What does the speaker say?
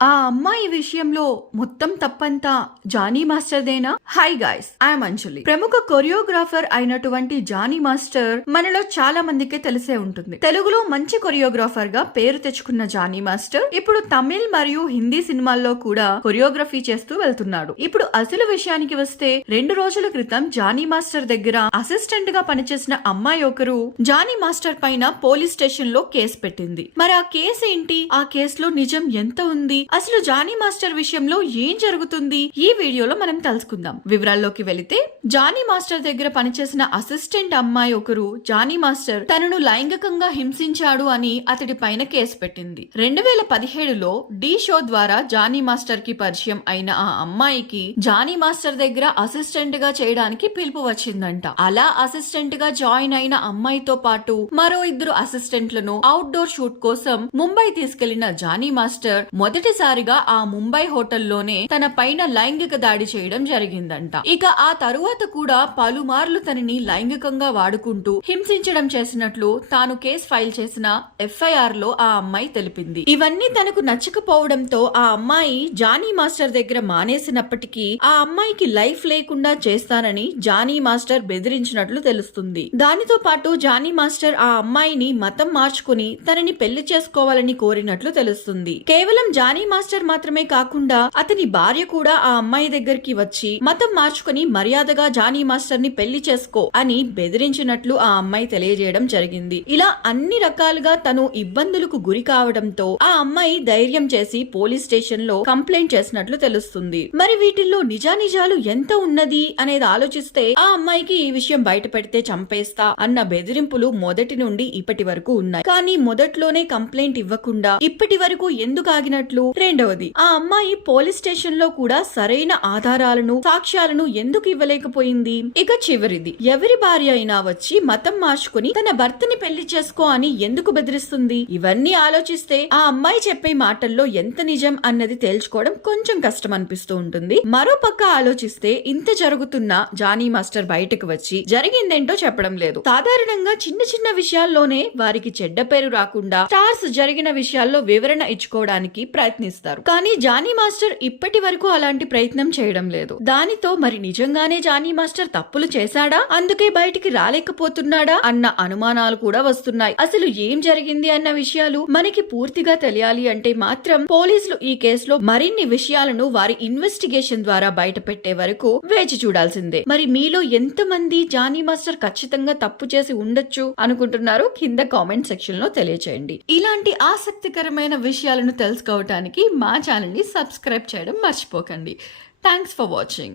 ఆ అమ్మాయి విషయంలో మొత్తం తప్పంతా జానీ మాస్టర్దేనా? హాయ్ గైస్, ఐఎమ్ అంజలి. ప్రముఖ కొరియోగ్రాఫర్ అయినటువంటి జానీ మాస్టర్ మనలో చాలా మందికి తెలిసే ఉంటుంది. తెలుగులో మంచి కొరియోగ్రాఫర్ గా పేరు తెచ్చుకున్న జానీ మాస్టర్ ఇప్పుడు తమిళ్ మరియు హిందీ సినిమాల్లో కూడా కొరియోగ్రఫీ చేస్తూ వెళ్తున్నాడు. ఇప్పుడు అసలు విషయానికి వస్తే 2 రోజుల క్రితం జానీ మాస్టర్ దగ్గర అసిస్టెంట్ గా పనిచేసిన అమ్మాయి ఒకరు జానీ మాస్టర్ పైన పోలీస్ స్టేషన్ లో కేసు పెట్టింది. మరి ఆ కేసు ఏంటి? ఆ కేసులో నిజం ఎంత ఉంది? అసలు జానీ మాస్టర్ విషయంలో ఏం జరుగుతుంది? ఈ వీడియోలో మనం తెలుసుకుందాం. వివరాల్లోకి వెళితే, జానీ మాస్టర్ దగ్గర పనిచేసిన అసిస్టెంట్ అమ్మాయి ఒకరు జానీ మాస్టర్ తనను లైంగికంగా హింసించాడు అని అతడి పైన కేసు పెట్టింది. 2017లో డి షో ద్వారా జానీ మాస్టర్ కి పరిచయం అయిన ఆ అమ్మాయికి జానీ మాస్టర్ దగ్గర అసిస్టెంట్ గా చేయడానికి పిలుపు వచ్చిందంట. అలా అసిస్టెంట్ గా జాయిన్ అయిన అమ్మాయితో పాటు మరో 2 అసిస్టెంట్లను అవుట్డోర్ షూట్ కోసం ముంబై తీసుకెళ్లిన జానీ మాస్టర్ మొదటిసారిగా ఆ ముంబై హోటల్లోనే తన పైన లైంగిక దాడి చేయడం జరిగిందంట. ఇక ఆ తరువాత కూడా పలుమార్లు తనని లైంగికంగా వాడుకుంటూ హింసించడం చేసినట్లు తాను కేసు ఫైల్ చేసిన FIR లో ఆ అమ్మాయి తెలిపింది. ఇవన్నీ తనకు నచ్చకపోవడంతో ఆ అమ్మాయి జానీ మాస్టర్ దగ్గర మానేసినప్పటికీ ఆ అమ్మాయికి లైఫ్ లేకుండా చేస్తానని జానీ మాస్టర్ బెదిరించినట్లు తెలుస్తుంది. దానితో పాటు జానీ మాస్టర్ ఆ అమ్మాయిని మతం మార్చుకుని తనని పెళ్లి చేసుకోవాలని కోరినట్లు తెలుస్తుంది. కేవలం జానీ మాస్టర్ మాత్రమే కాకుండా అతని భార్య కూడా ఆ అమ్మాయి దగ్గరికి వచ్చి మతం మార్చుకుని మర్యాదగా జానీ మాస్టర్ ని పెళ్లి చేసుకో అని బెదిరించినట్లు ఆ అమ్మాయి తెలియజేయడం జరిగింది. ఇలా అన్ని రకాలుగా తను ఇబ్బందులకు గురి కావడంతో ఆ అమ్మాయి ధైర్యం చేసి పోలీస్ స్టేషన్ లో కంప్లైంట్ చేసినట్లు తెలుస్తుంది. మరి వీటిల్లో నిజానిజాలు ఎంత ఉన్నది అనేది ఆలోచిస్తే ఆ అమ్మాయికి ఈ విషయం బయట పెడితే చంపేస్తా అన్న బెదిరింపులు మొదటి నుండి ఇప్పటి వరకు ఉన్నాయి. కానీ మొదట్లోనే కంప్లైంట్ ఇవ్వకుండా ఇప్పటి వరకు ఎందుకు ఆగినట్లు? రెండవది, ఆ అమ్మాయి పోలీస్ స్టేషన్ లో కూడా సరైన ఆధారాలను సాక్ష్యాలను ఎందుకు ఇవ్వలేకపోయింది? ఇక చివరిది, ఎవరి భార్య అయినా వచ్చి మతం మార్చుకుని తన భర్తని పెళ్లి చేసుకో అని ఎందుకు బెదిరిస్తుంది? ఇవన్నీ ఆలోచిస్తే ఆ అమ్మాయి చెప్పే మాటల్లో ఎంత నిజం అన్నది తేల్చుకోవడం కొంచెం కష్టం అనిపిస్తూ ఉంటుంది. మరో పక్క ఆలోచిస్తే ఇంత జరుగుతున్నా జానీ మాస్టర్ బయటకు వచ్చి జరిగిందేంటో చెప్పడం లేదు. సాధారణంగా చిన్న చిన్న విషయాల్లోనే వారికి చెడ్డ పేరు రాకుండా స్టార్స్ జరిగిన విషయాల్లో వివరణ ఇచ్చుకోవడానికి ప్రయత్నిస్తారు. కానీ జానీ మాస్టర్ ఇప్పటి వరకు అలాంటి ప్రయత్నం చేయడం లేదు. దానితో మరి నిజంగానే జానీ మాస్టర్ తప్పులు చేశాడా, అందుకే బయటికి రాలేకపోతున్నాడా అన్న అనుమానాలు కూడా వస్తున్నాయి. అసలు ఏం జరిగింది అన్న విషయాలు మనకి పూర్తిగా తెలియాలి అంటే మాత్రం పోలీసులు ఈ కేసులో మరిన్ని విషయాలను వారి ఇన్వెస్టిగేషన్ ద్వారా బయట పెట్టే వరకు వేచి చూడాల్సిందే. మరి మీలో ఎంతమంది జానీ మాస్టర్ ఖచ్చితంగా తప్పు చేసి ఉండొచ్చు అనుకుంటున్నారు? కింద కామెంట్ సెక్షన్ లో తెలియచేయండి. ఇలాంటి ఆసక్తికరమైన విషయాలను తెలుసుకోవటానికి మా ఛానల్ ని సబ్స్క్రైబ్ చేయడం మర్చిపోకండి. Thanks for watching.